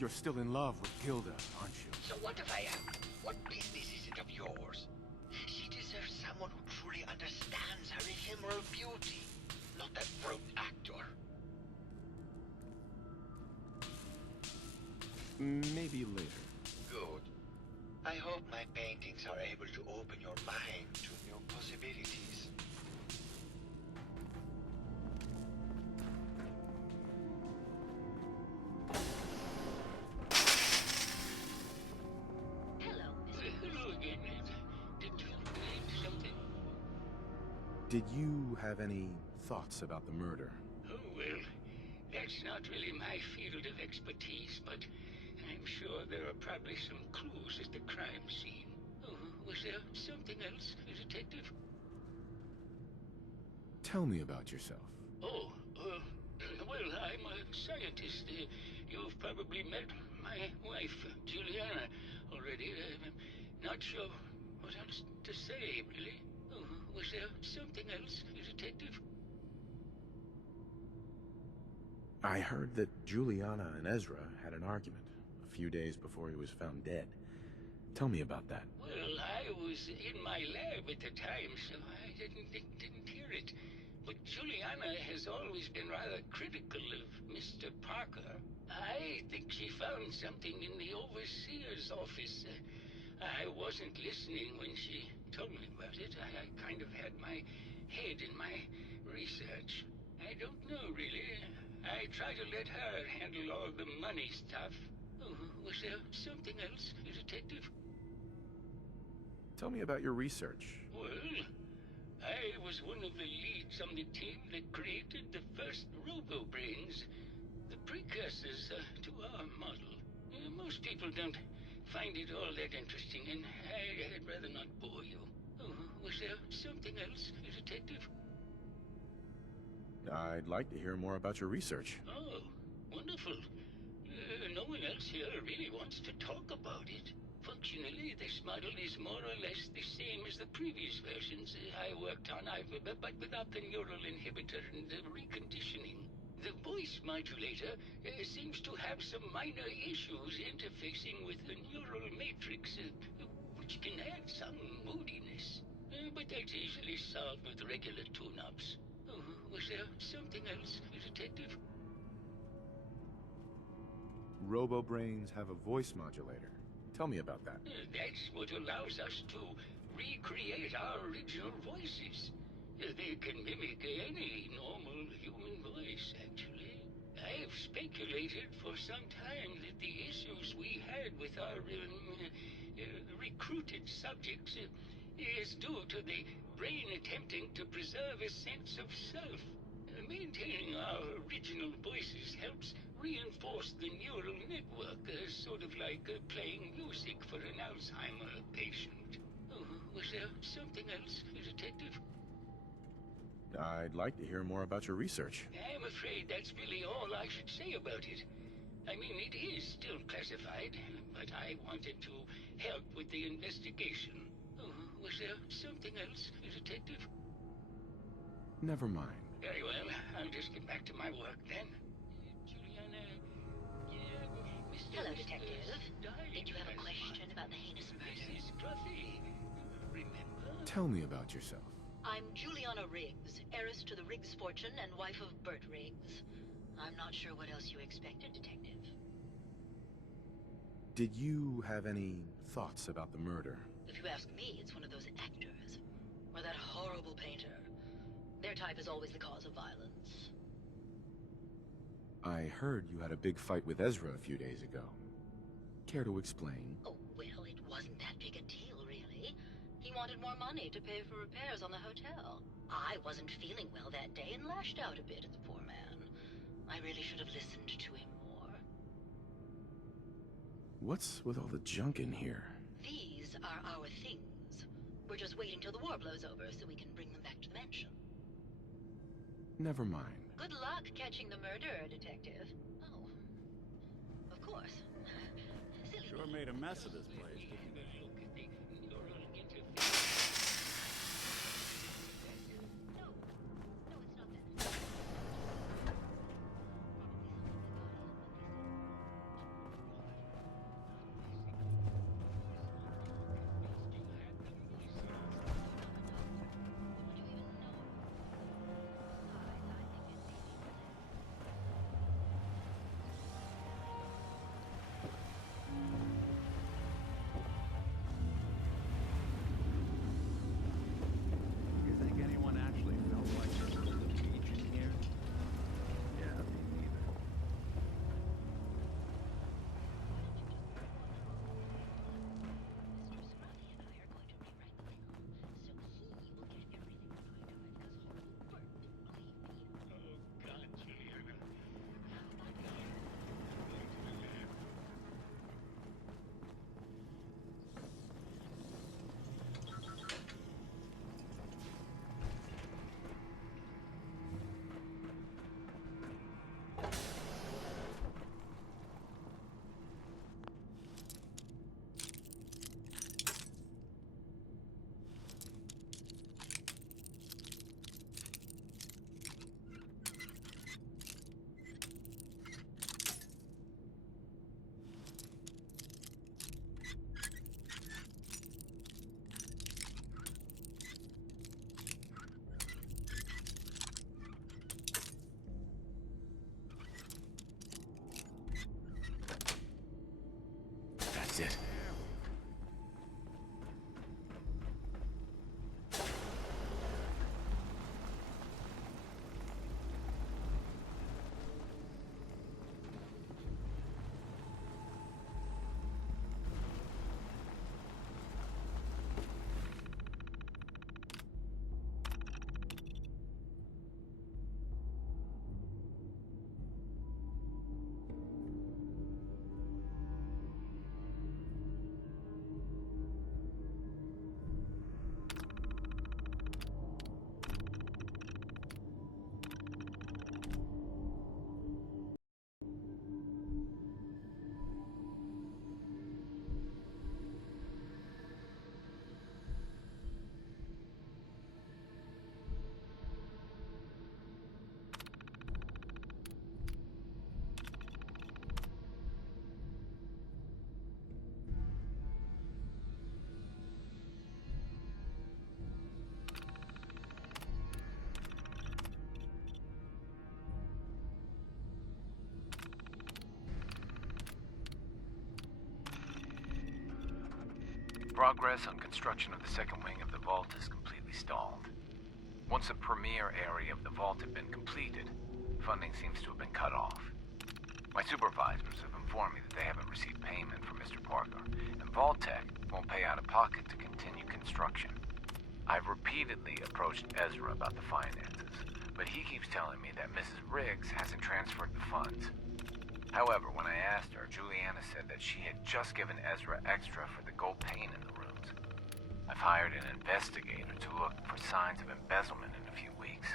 You're still in love with Gilda, aren't you? So what if I am? What business is it of yours? She deserves someone who truly understands her ephemeral beauty, not that rote actor. Maybe later. Good. I hope my paintings are able to open your mind to new possibilities. Hello, Mr. Hello again. Did you need something? Did you have any thoughts about the murder? Oh, well, that's not really my field of expertise, but I'm sure there are probably some clues at the crime scene. Oh, was there something else, Detective? Tell me about yourself. Oh, well, I'm a scientist. You've probably met my wife, Juliana, already. I'm not sure what else to say, really. Oh, was there something else, Detective? I heard that Juliana and Ezra had an argument a few days before he was found dead. Tell me about that. Well, I was in my lab at the time, so I didn't hear it. But Juliana has always been rather critical of Mr. Parker. I think she found something in the overseer's office. I wasn't listening when she told me about it. I kind of had my head in my research. I don't know, really. I try to let her handle all the money stuff. Oh, was there something else, Detective? Tell me about your research. Well, I was one of the leads on the team that created the first RoboBrains, the precursors to our model. Most people don't find it all that interesting, and I'd rather not bore you. Oh, was there something else, Detective? I'd like to hear more about your research. Oh, wonderful. No one else here really wants to talk about it. Functionally, this model is more or less the same as the previous versions I worked on, but without the neural inhibitor and the reconditioning. The voice modulator seems to have some minor issues interfacing with the neural matrix, which can add some moodiness. But that's easily solved with regular tune-ups. Oh, was there something else, Detective? RoboBrains have a voice modulator. Tell me about that. That's what allows us to recreate our original voices. They can mimic any normal human voice, actually. I've speculated for some time that the issues we had with our recruited subjects is due to the brain attempting to preserve a sense of self. Maintaining our original voices helps reinforce the neural network, sort of like playing music for an Alzheimer patient. Oh, was there something else, Detective? I'd like to hear more about your research. I'm afraid that's really all I should say about it. I mean, it is still classified, but I wanted to help with the investigation. Oh, was there something else, Detective? Never mind. Very well. I'll just get back to my work then. Juliana, Mr. Hello, Detective. died Did you have a last question month. about the heinous murder? Mrs. Scruffy, remember? Tell me about yourself. I'm Juliana Riggs, heiress to the Riggs fortune and wife of Bert Riggs. I'm not sure what else you expected, Detective. Did you have any thoughts about the murder? If you ask me, it's one of those actors. Or that horrible painter. Their type is always the cause of violence. I heard you had a big fight with Ezra a few days ago. Care to explain? Oh, well, it wasn't that big a deal, really. He wanted more money to pay for repairs on the hotel. I wasn't feeling well that day and lashed out a bit at the poor man. I really should have listened to him more. What's with all the junk in here? These are our things. We're just waiting till the war blows over so we can bring them back to the mansion. Never mind. Good luck catching the murderer, Detective. Oh, of course. Silly Sure me. made a mess of this place, didn't you? Look at the neural interface. No, it's not that. Probably something that got in when he said... That's it. Progress on construction of the second wing of the vault is completely stalled. Once the premier area of the vault had been completed, funding seems to have been cut off. My supervisors have informed me that they haven't received payment from Mr. Parker, and Vault-Tec won't pay out of pocket to continue construction. I've repeatedly approached Ezra about the finances, but he keeps telling me that Mrs. Riggs hasn't transferred the funds. However, when I asked her, Juliana said that she had just given Ezra extra for the gold paint in the rooms. I've hired an investigator to look for signs of embezzlement in a few weeks.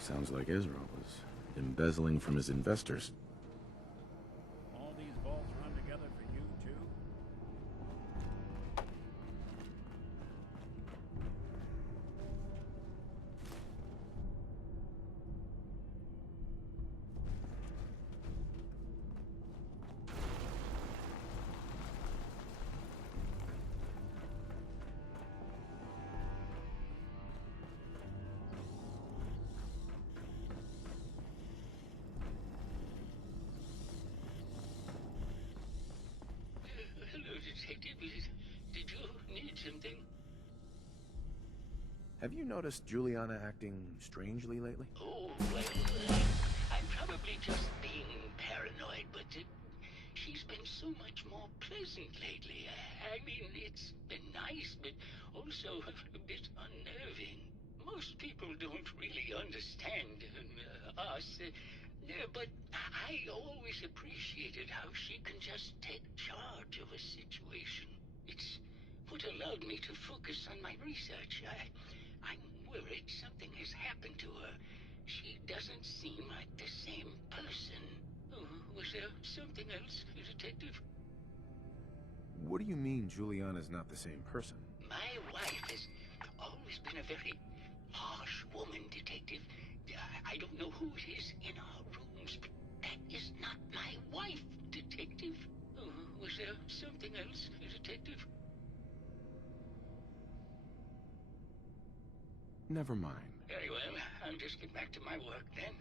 Sounds like Ezra was embezzling from his investors. All these vaults run together for you, too? Hello, Detective. Did you need something? Have you noticed Juliana acting strangely lately? Oh, well, I'm probably just being paranoid, but she's been so much more pleasant lately. I mean, it's been nice, but also a bit unnerving. Most people don't really understand us, but I always appreciated how she can just take charge of a situation. It's what allowed me to focus on my research. I'm worried something has happened to her. She doesn't seem like the same person. Oh, was there something else, Detective? What do you mean Juliana's not the same person? My wife has always been a very harsh woman, Detective. I don't know who it is in our rooms, but that is not my wife, Detective. Oh, was there something else, Detective? Never mind. Very well. I'll just get back to my work then.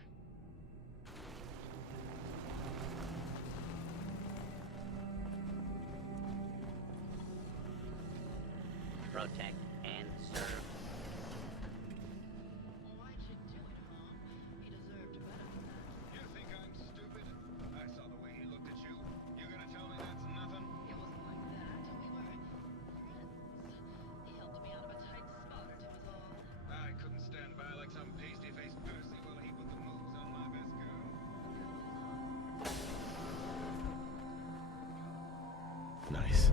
Protect and serve. Why'd you do it, Mom? He deserved better than that. You think I'm stupid? I saw the way he looked at you. You gonna tell me that's nothing? It wasn't like that. We were friends. He helped me out of a tight spot or two is all. I couldn't stand by like some pasty-faced Percy while he put the moves on my best girl. Nice.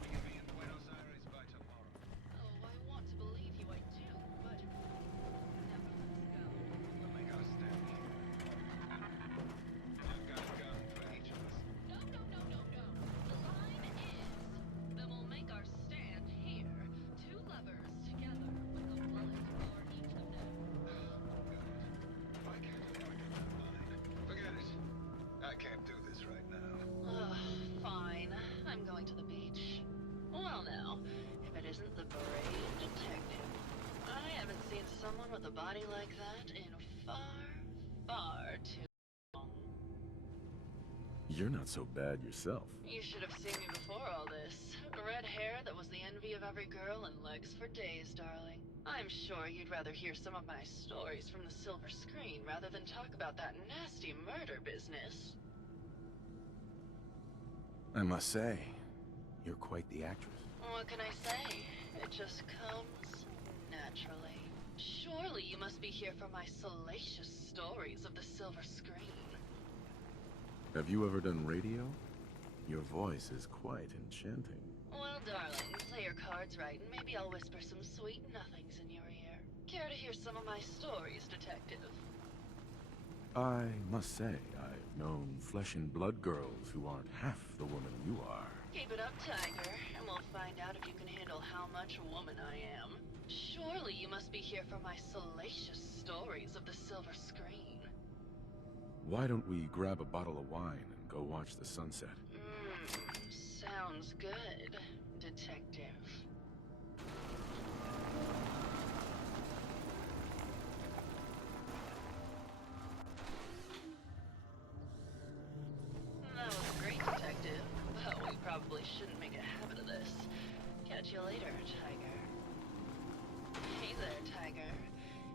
We can be in Buenos Aires by tomorrow. Oh, I want to believe you, I do, but never let us go. We'll make our stand here. I've got a gun for each of us. No, no, no, no, no. The line is, then we'll make our stand here. Two lovers together with a bullet for each of them. I can't argue that line. Forget it. I can't do this with a body like that in far, far too long. You're not so bad yourself. You should have seen me before all this. Red hair that was the envy of every girl and legs for days, darling. I'm sure you'd rather hear some of my stories from the silver screen rather than talk about that nasty murder business. I must say, you're quite the actress. What can I say? It just comes naturally. Surely you must be here for my salacious stories of the silver screen. Have you ever done radio? Your voice is quite enchanting. Well, darling, play your cards right and maybe I'll whisper some sweet nothings in your ear. Care to hear some of my stories, detective? I must say, I've known flesh and blood girls who aren't half the woman you are. Keep it up, Tiger, and we'll find out if you can handle how much woman I am. Surely you must be here for my salacious stories of the silver screen. Why don't we grab a bottle of wine and go watch the sunset? Sounds good, detective. That was great, detective, but we probably shouldn't make a habit of this. Catch you later, Tiger. Hey there, Tiger.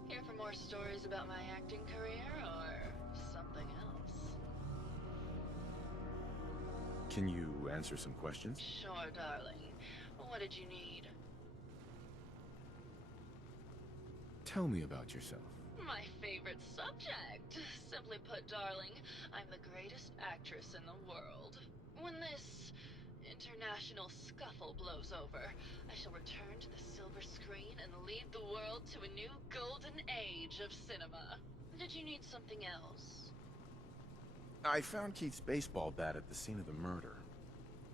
Here for more stories about my acting career, or something else? Can you answer some questions? Sure, darling. What did you need? Tell me about yourself. My favorite subject. Simply put, darling, I'm the greatest actress in the world. When this international scuffle blows over, I shall return to the silver screen and lead the world to a new golden age of cinema. Did you need something else? I found Keith's baseball bat at the scene of the murder.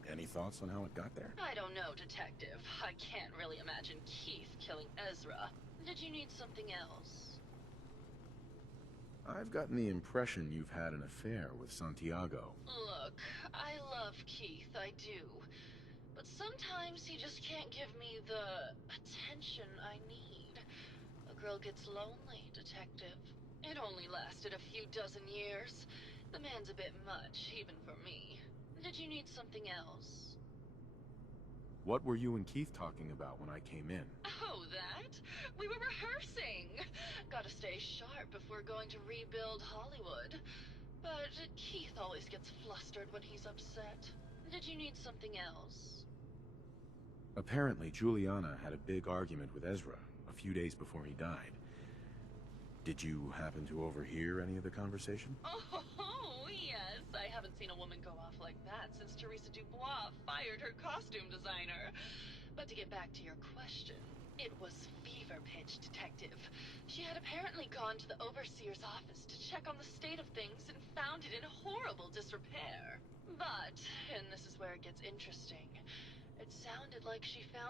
Any thoughts on how it got there? I don't know, detective. I can't really imagine Keith killing Ezra. Did you need something else? I've gotten the impression you've had an affair with Santiago. Look, I love Keith, I do. But sometimes he just can't give me the attention I need. A girl gets lonely, detective. It only lasted a few dozen years. The man's a bit much, even for me. Did you need something else? What were you and Keith talking about when I came in? Oh, that? We were rehearsing. Gotta stay sharp if we're going to rebuild Hollywood. But Keith always gets flustered when he's upset. Did you need something else? Apparently, Juliana had a big argument with Ezra a few days before he died. Did you happen to overhear any of the conversation? Oh, yes. I haven't seen a woman go off like that since Teresa Dubois fired her costume designer. But to get back to your question, it was fever pitch, detective. She had apparently gone to the overseer's office to check on the state of things and found it in horrible disrepair. But, and this is where it gets interesting, it sounded like she found